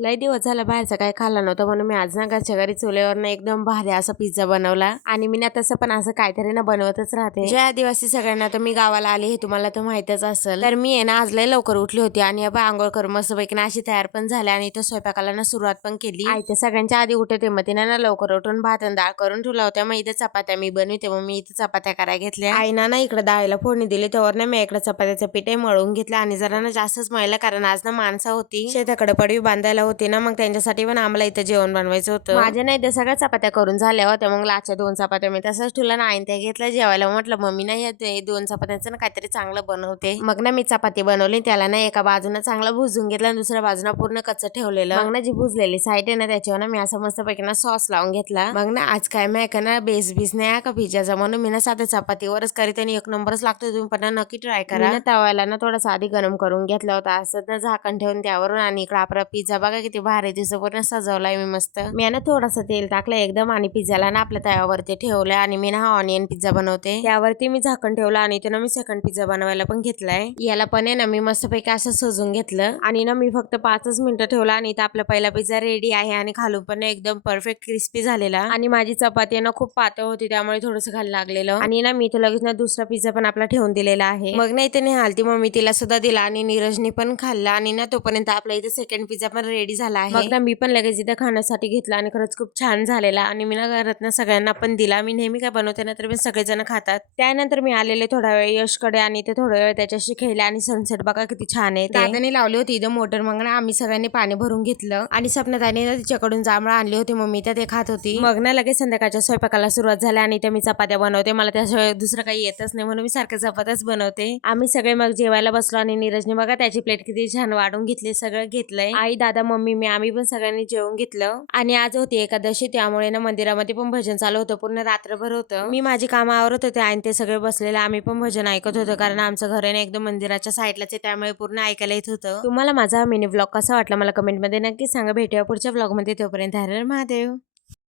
लय दिवस झाला बाहेरचं काय खाल्लं नव्हतं म्हणून मी आज ना घरच्या घरी चुलीवर एकदम भारी असा पिझ्झा बनवला आणि मी ना तसं पण असं काहीतरी ना बनवतच राहते. जय आदिवासी सगळ्यांना. तर मी गावाला आले हे तुम्हाला तर माहितच असेल. तर मी आहे ना आज लय लवकर उठली होती आणि अब आंघोळ करून मस्तपैकी ना अशी तयार पण झाले आणि इथं स्वयंपाकाला ना सुरुवात पण केली. आई तर सगळ्यांच्या आधी उठते मग तिने ना लवकर उठून भात आणि डाळ करून ठेवला होत्या. मग इथे चपात्या मी बनवते मग मी इथे चपात्या करायला घेतल्या. आईना ना इकडे डाळीला फोडणी दिली त्यावर ना मी इकडे चपात्याचं पीठ मळून घेतलं आणि जरा ना जास्तच मळलं कारण आज ना माणसं होती शेताकडे पडवी बांधायला होती ना मग त्यांच्यासाठी पण आम्हाला इथं जेवण बनवायचं होतं. माझ्या नाही तर सगळ्या चपात्या करून झाल्या होत्या मग लाच्या 2 चपात्या मी तसंच ठेवला ना आणि त्या घेतल्या जेवायला. म्हटलं मम्मी नाही येते 2 चपात्यांचं ना काहीतरी चांगलं बनवते. मग ना मी चपाती बनवली त्याला ना एका बाजूने चांगलं भुजून घेतलं आणि दुसऱ्या बाजूला पूर्ण कच्चं ठेवलेलं. मग ना जी भुजलेली साईड आहे ना त्याच्यावर ना मी असं मस्त पैकी ना सॉस लावून घेतला. मग ना आज काय मी का ना बेस नाही का पिझ्झाचा म्हणून मी ना साध्या चपातीवरच करीत आणि 1 नंबरच लागतो. तुम्ही पण नक्की ट्राय करा. ना तव्याला ना थोडासा आधी गरम करून घेतला होता असं ना झाकण ठेवून त्यावरून आणि इकडे आपला पिझ्झा बघा किती भारी दिसतो पूर्ण सजवलाय मी मस्त. मी ना थोडंसं तेल टाकलं एकदम आणि पिझ्झाला ना आपल्या तव्यावरती ठेवलंय आणि मी ना हा ऑनियन पिझ्झा बनवते त्यावरती मी झाकण ठेवलं आणि इथे ना मी सेकंड पिझ्झा बनवायला पण घेतलाय. याला पण आहे ना मी मस्तपैकी असं सजून घेतलं आणि ना मी फक्त 5च मिनिटं ठेवला आणि इथं आपला पहिला पिझ्झा रेडी आहे आणि खालून पण एकदम परफेक्ट क्रिस्पी झालेला आणि माझी चपाती ना खूप पातळ होती त्यामुळे थोडंसं खाली लागलेलं आणि ना मी इथं लगेच ना दुसरा पिझ्झा पण आपला ठेवून दिलेला आहे. मग ना इथे निहालती मग मी तिला सुद्धा दिला आणि नीरजने पण खाल्ला आणि ना तोपर्यंत आपल्या इथे सेकंड पिझ्झा पण रेडी झाला आहे. मग ना मी पण लगेच इथं खाण्यासाठी घेतला आणि खरंच खूप छान झालेला आणि मी ना घरात ना सगळ्यांना पण दिला. मी नेहमी काय बनवते ना तर मी सगळेजण खातात. त्यानंतर मी आलेले थोडा वेळ यशकडे आणि ते थोडा वेळ त्याच्याशी खेळले आणि सनसेट बघा किती छान आहे. दादाने लावली होती इथं मोटर मग ना आम्ही सगळ्यांनी पाणी भरून घेतलं आणि सपनाताईने ना तिच्याकडून जांभळं आणली होती मम्मी त्या ते खात होती. मग ना लगेच संध्याकाळच्या स्वयंपाकाला सुरुवात झाली आणि त्या मी चपात्या बनवते. मला त्याशिवाय दुसरं काही येतच नाही म्हणून मी सारखं चपात्याच बनवते. आम्ही सगळे मग जेवायला बसलो आणि नीरजने बघा त्याची प्लेट किती छान वाढून घेतली. सगळं घेतलंय. आई दादा मम्मी मी आम्ही पण सगळ्यांनी जेवून घेतलं आणि आज होती एकादशी त्यामुळे ना मंदिरामध्ये पण भजन चालू होतं पूर्ण रात्रभर होतं. मी माझी कामं आवरत होते आणि ते सगळे बसलेले आम्ही पण भजन ऐकत होतो कारण आमचं घर आहे ना एकदम मंदिराच्या साईडलाच आहे त्यामुळे पूर्ण ऐकायला येत होतं. तुम्हाला माझा मिनी व्लॉग कसा वाटला मला कमेंटमध्ये नक्की सांगा. भेटूया पुढच्या व्लॉगमध्ये तोपर्यंत हर हर महादेव.